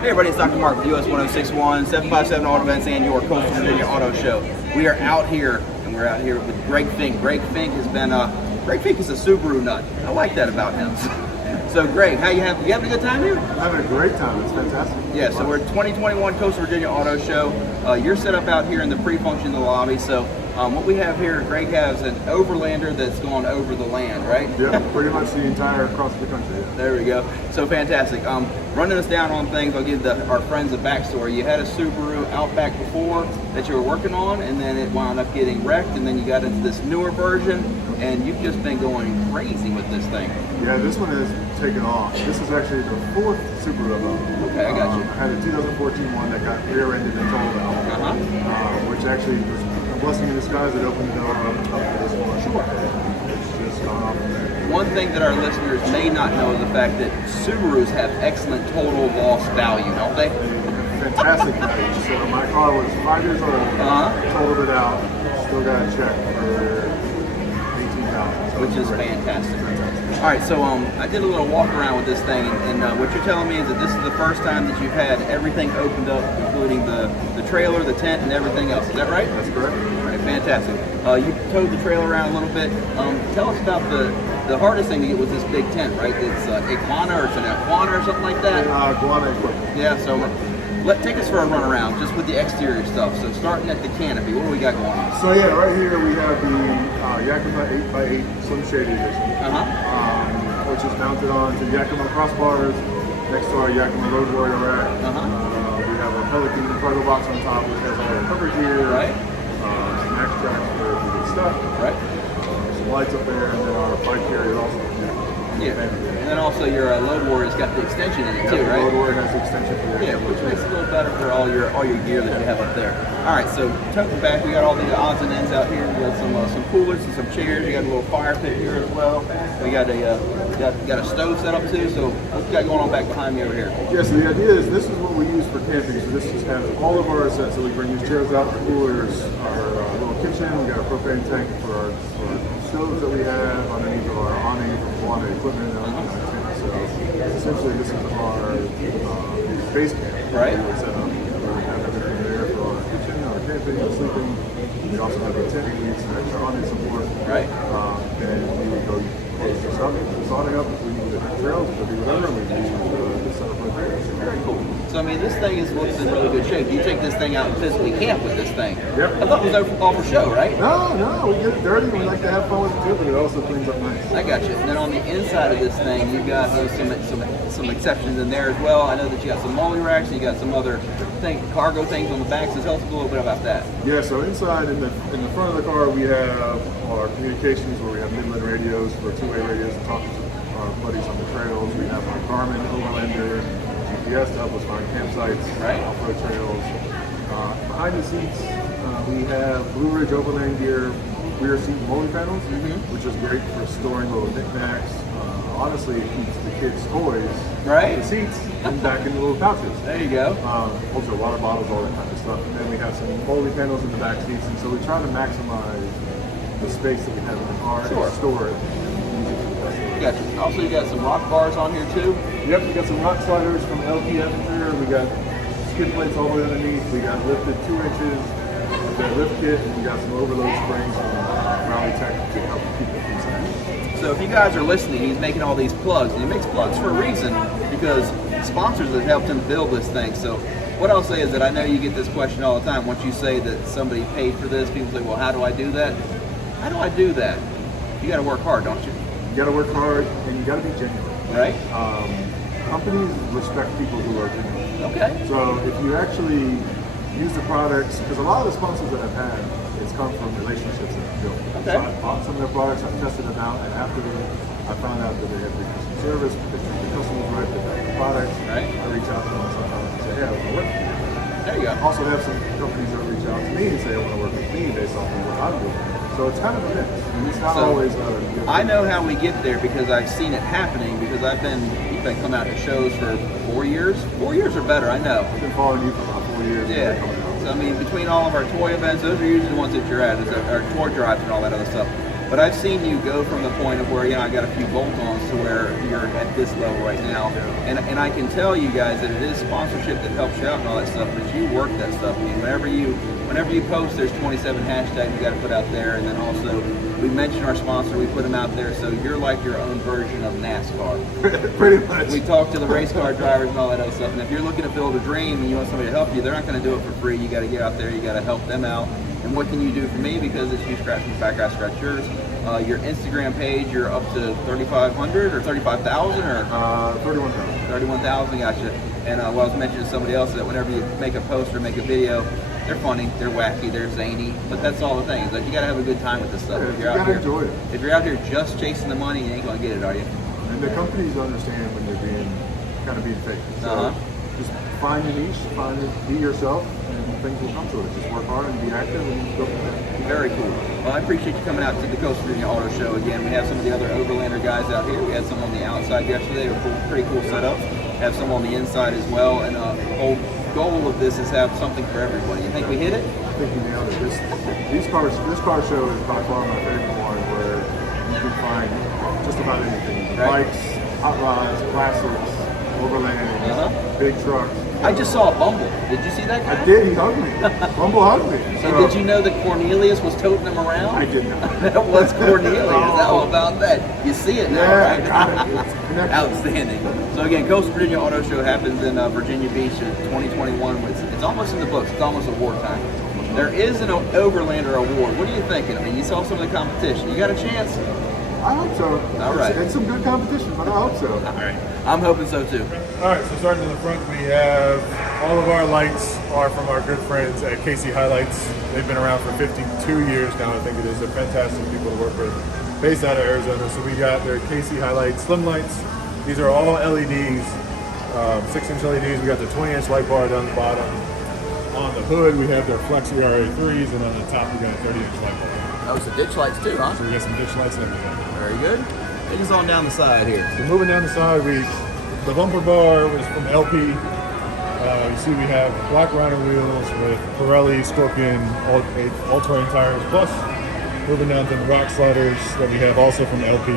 Hey everybody, it's Dr. Mark with US 1061, 757 Auto Events and your Coastal Virginia Auto Show. We are out here, and we're out here with Greg Finke. Greg Finke has been, Greg Finke is a Subaru nut. I like that about him. So Greg, you having a good time here? I'm having a great time, it's fantastic. Yeah, so we're 2021 Coastal Virginia Auto Show. You're set up out here in the pre-function of the lobby, so what we have here, Greg has an overlander that's gone over the land, right? Yeah, pretty much the entire across the country. Yeah. There we go. So fantastic. Running us down on things, I'll give our friends a backstory. You had a Subaru Outback before that you were working on, and then it wound up getting wrecked, and then you got into this newer version, and you've just been going crazy with this thing. Yeah, this one has taken off. This is actually the fourth Subaru I've owned. Okay, I got you. I had a 2014 one that got rear-ended and totaled out, which actually was a blessing in disguise. It opened the door up for this one. Sure. It's just gone off from there. One thing that our listeners may not know is the fact that Subarus have excellent total loss value, don't they? Fantastic value. So my car was 5 years old, totaled it out, still got a check for $18,000. Which is fantastic. All right, so I did a little walk around with this thing, and what you're telling me is that this is the first time that you've had everything opened up, including the trailer, the tent, and everything else. Is that right? That's correct. All right, fantastic. You towed the trailer around a little bit. Tell us about the hardest thing to get with this big tent, right? It's Iguana, or it's an Iguana or something like that? Iguana equipment. Yeah, so take us for a run around just with the exterior stuff. So starting at the canopy, what do we got going on? So yeah, right here we have the Yakima 8x8 Slim Shady Edition, which is mounted on to Yakima crossbars next to our Yakima Road Warrior rack. We have a Pelican cargo box on top, which has all our coverage here. Right. Some max tracks for if we get stuck. Right. Some lights up there, and then our bike carrier also. Yeah, and then also your Load Warrior's got the extension in it too, right? The Road Warrior has the extension for the which makes it a little better for all your gear that you have up there. All right, so toting back, we got all the odds and ends out here. We got some coolers and some chairs. We got a little fire pit here as well. We got a stove set up too. So what's got going on back behind me over here? Yeah, so the idea is this is what we use for camping. So this just has all of our assets. So we bring these chairs out, our coolers, our little kitchen. We got a propane tank for our stoves that we have underneath of our awning for water equipment. So essentially, this is our base camp. Right. We set up. We have everything there for our kitchen, our camping, our sleeping. We also have a tent. We need some extra awning support. Right. And we would go close this up, soldering up if we need the trails, if we do whatever, we use the setup right there. Very cool. So I mean, this thing looks in really good shape. You take this thing out and physically camp with this thing. Yep. I thought it was all for show, right? No, we get it dirty. We like to have fun with it too, but it also cleans up nice. I got you. And then on the inside of this thing, you got some exceptions in there as well. I know that you got some molly racks, and you got some other cargo things on the back. So tell us a little bit about that. Yeah. So inside, in the front of the car, we have our communications, where we have Midland radios for two-way radios to talk to our buddies on the trails. We have our Garmin Overlander GPS to help us find campsites, off-road trails. Behind the seats, we have Blue Ridge Overland Gear rear seat molly panels, which is great for storing little knickknacks. Honestly, it keeps the kids' toys off the seats and back in the little pouches. There you go. Also water bottles, all that kind of stuff. And then we have some molly panels in the back seats, and so we try to maximize the space that we have in the car and store it. Gotcha. Also, you got some rock bars on here too. Yep, we got some rock sliders from LPF here. We got skid plates all the way underneath. We got lifted 2 inches with that lift kit, and we got some overload springs from Rally Tech to help keep it inside. So if you guys are listening, he's making all these plugs, and he makes plugs for a reason, because sponsors have helped him build this thing. So what I'll say is that I know you get this question all the time. Once you say that somebody paid for this, people say, well, how do I do that? How do I do that? You got to work hard, don't you? You got to work hard, and you got to be genuine. Right. Companies respect people who are genuine. Okay. So if you actually use the products, because a lot of the sponsors that I've had, it's come from relationships that I've built. Okay. So I bought some of their products, I've tested them out, and after I found out that they have good customer service, they treat the customers right, they back the products. Right. I reach out to them sometimes and say, hey, I want to work with you. There you go. I also have some companies that reach out to me and say, I want to work with me based off of what I'm doing. So it's kind of a mix. It's not always I know how we get there because I've seen it happening, because you've been coming out to shows for 4 years. 4 years or better, I know. I've been following you for about 4 years. Yeah. So I mean, between all of our toy events, those are usually the ones that you're at, our toy drives and all that other stuff. But I've seen you go from the point of where, you know, I got a few bolt-ons to where you're at this level right now. And I can tell you guys that it is sponsorship that helps you out and all that stuff, but you work that stuff. I mean, whenever you post, there's 27 hashtags you got to put out there, and then also we mention our sponsor, we put them out there, so you're like your own version of NASCAR. Pretty much. We talk to the race car drivers and all that other stuff, and if you're looking to build a dream and you want somebody to help you, they're not going to do it for free. You got to get out there, you got to help them out. And what can you do for me? Because it's you scratch my back, I scratch yours. Your Instagram page, you're up to 3,500 or 35,000 or 31,000. 31,000, gotcha. And I was mentioning to somebody else that whenever you make a post or make a video, they're funny, they're wacky, they're zany, but that's all the thing. Is that you got to have a good time with this stuff. Yeah, if you're you out gotta here, enjoy it. If you're out here just chasing the money, you ain't gonna get it, are you? And the companies understand when you're being fake. So just find your niche, be yourself, and things will come to it. Just work hard and be active and go from there. Very cool. Well, I appreciate you coming out to the Coastal Virginia Auto Show again. We have some of the other Overlander guys out here. We had some on the outside yesterday. They were pretty cool setups. Have some on the inside as well. And the whole goal of this is have something for everybody. You think we hit it? I think you nailed it. This car show is by far my favorite one, where you can find just about anything. Right. Bikes, hot rods, classics, overland, big trucks. I just saw a Bumble. Did you see that guy? I did. He hugged me. Bumble hugged me. So did you know that Cornelius was toting them around? I did not. That was Cornelius. How about that? You see it now, Yeah, right? I got it. It's connected. Outstanding. So again, Coastal Virginia Auto Show happens in Virginia Beach in 2021. It's almost in the books. It's almost award time. There is an Overlander award. What are you thinking? I mean, you saw some of the competition. You got a chance? I hope so. All right. It's some good competition, but I hope so. All right. I'm hoping so too. All right, so starting in the front, we have all of our lights are from our good friends at KC Highlights. They've been around for 52 years now, I think it is. They're fantastic people to work with, based out of Arizona. So we got their KC Highlights slim lights. These are all LEDs, 6-inch LEDs. We got the 20-inch light bar down the bottom. On the hood, we have their Flex RA3s, and on the top, we got a 30-inch light bar. Oh, so ditch lights too, huh? So we got some ditch lights and everything. Very good. Take us on down the side here. So moving down the side, the bumper bar was from LP. You see we have black Rhino wheels with Pirelli Scorpion all-terrain tires. Plus, moving down to the rock sliders that we have also from LP.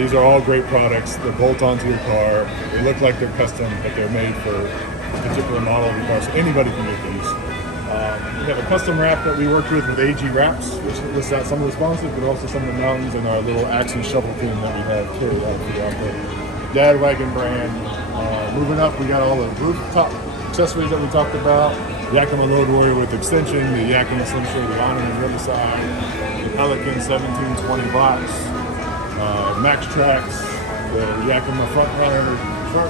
These are all great products. They're bolt onto your car. They look like they're custom, but they're made for a particular model of your car, so anybody can make these. We have a custom wrap that we worked with AG Wraps, which lists out some of the sponsors, but also some of the mountains and our little axe and shovel pin that we have carried out throughout the Dadwagon brand. Moving up, we got all the rooftop accessories that we talked about. Yakima Load Warrior with extension, the Yakima Slim Shady awning on the other side, the Pelican 1720 box, Max Tracks, the Yakima front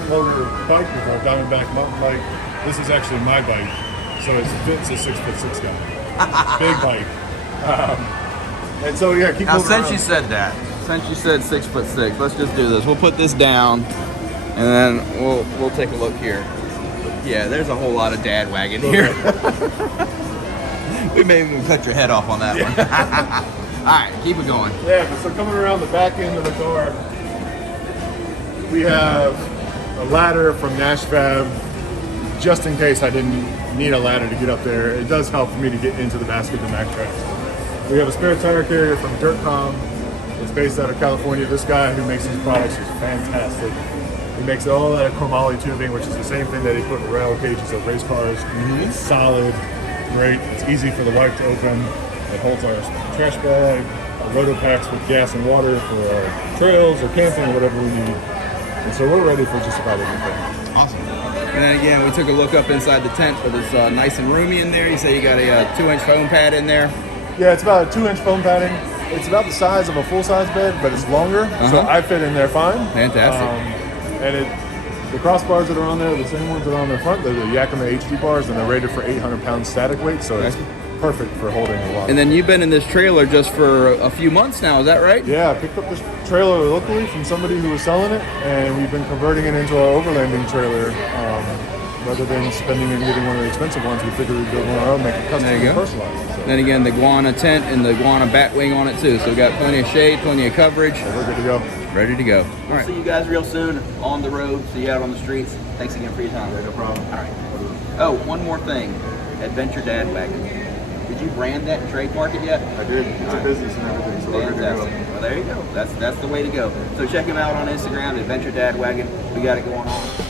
loader bike with our Diamondback mountain bike. This is actually my bike. So it fits a 6'6" guy. Big bike. And so yeah, keep Now moving since around. you said that, since you said 6'6", let's just do this. We'll put this down, and then we'll take a look here. Yeah, there's a whole lot of Dadwagon here. We may even cut your head off on that one. All right, keep it going. Yeah, but so coming around the back end of the car, we have a ladder from Nash Fab. Just in case I didn't need a ladder to get up there, it does help for me to get into the basket of the Mack Tracks. We have a spare tire carrier from DirtCom. It's based out of California. This guy who makes these products is fantastic. He makes it all out of chromoly tubing, which is the same thing that he put in rail cages of race cars. It's solid, great. It's easy for the wipe to open. It holds our trash bag, our roto packs with gas and water for our trails or camping or whatever we need. And so we're ready for just about everything. Awesome. And then again, we took a look up inside the tent, but it's nice and roomy in there. You say you got a 2-inch foam pad in there. Yeah, it's about a 2-inch foam padding. It's about the size of a full-size bed, but it's longer, so I fit in there fine. Fantastic. And the crossbars that are on there are the same ones that are on the front. They're the Yakima HD bars, and they're rated for 800 pounds static weight, so it's perfect for holding a lot. And then you've been in this trailer just for a few months now, is that right? Yeah, I picked up this trailer locally from somebody who was selling it, and we've been converting it into our overlanding trailer. Rather than spending and getting one of the expensive ones, we figured we'd build one of our own, make it custom and personalized. So. Then again, the Guana tent and the Guana bat wing on it too. So we got plenty of shade, plenty of coverage. So we're good to go. Ready to go. All right. See you guys real soon on the road. See you out on the streets. Thanks again for your time. No problem. All right. Oh, one more thing. Adventure Dadwagon. Did you brand that and trademark it yet? I did. It's a business and everything, so we're good to Fantastic. go. Well, there you go. That's the way to go. So check him out on Instagram, Adventure Dadwagon. We got it going on.